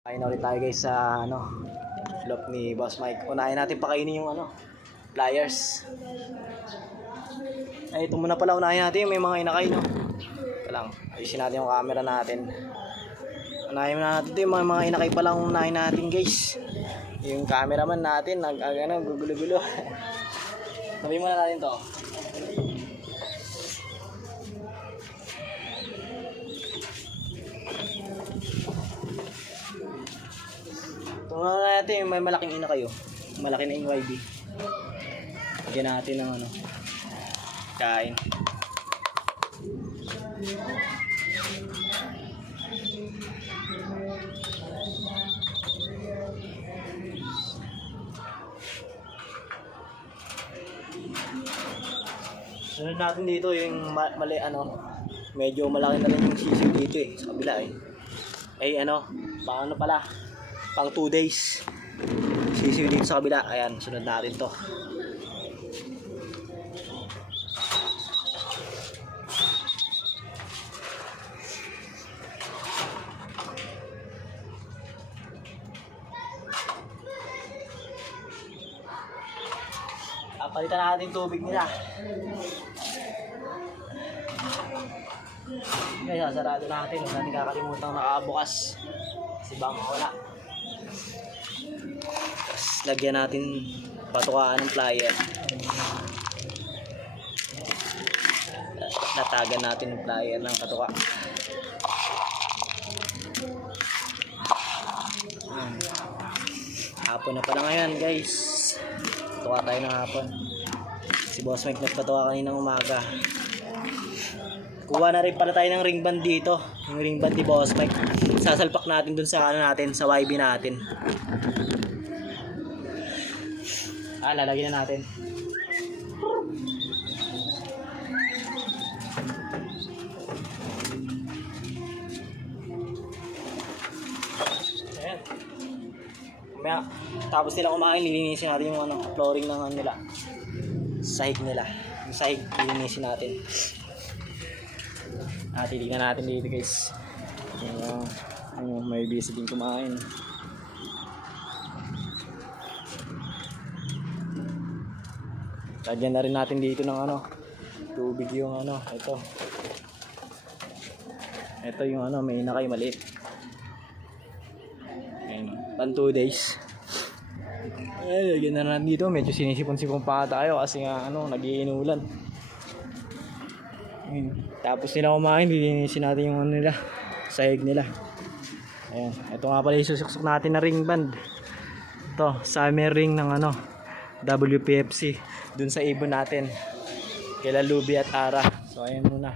Kain na ulit tayo guys sa vlog ni Boss Mike. Unahin natin pakainin yung pliers. Ay, ito muna pala unahin natin yung may mga inakay, no. Ito lang, ayusin natin yung camera natin. Unahin na natin ito yung mga inakay pa lang unahin natin guys. Yung cameraman natin gugulo-gulo. Sabihin muna natin to. Tungan natin yung may malaking ina kayo. Malaki na yung YB. Lagyan natin ng kain. Sunod natin dito yung mali medyo malaki na rin yung sisig dito sa kabila paano pala pang 2 days sisiw dito sa kabila. Ayan, sunod natin to. Palitan natin tubig nila. Kaya sarado natin, huwag natin kakalimutan nakabukas kasi baka mawala. Tapos lagyan natin patukaan ng plier. Natagan natin yung plier ng patuka. Hapon na pala ngayon guys. Patuka tayo ng hapon. Si Boss Mike nagpatuka kaninang umaga. Kuha na rin pala tayo ng ring band dito. Yung ring band ni Boss Mike. Sasalpak natin dun sa sa YB natin. Lalagyan na natin. Ayan. Mamaya, tapos nila kumain, lilinisin natin yung flooring ng nila. Sahig nila. Yung sahig, lilinisin natin. Titignan natin dito guys. May busy din kumain. Lagyan na rin natin dito ng tubig yung ito. Ito yung may inakay maliit. Ayun, pan 2 days. Lagyan na natin dito. Medyo sinisipon-sipon pa tayo kasi nag-iinulan. Tapos nila kumain, lilinisin natin yung nila, sahig nila. Ayan, ito nga pala yung susuksok natin na ring band. Ito, summer ring ng WPFC dun sa ibon natin kila Luby at Ara. So ayan muna.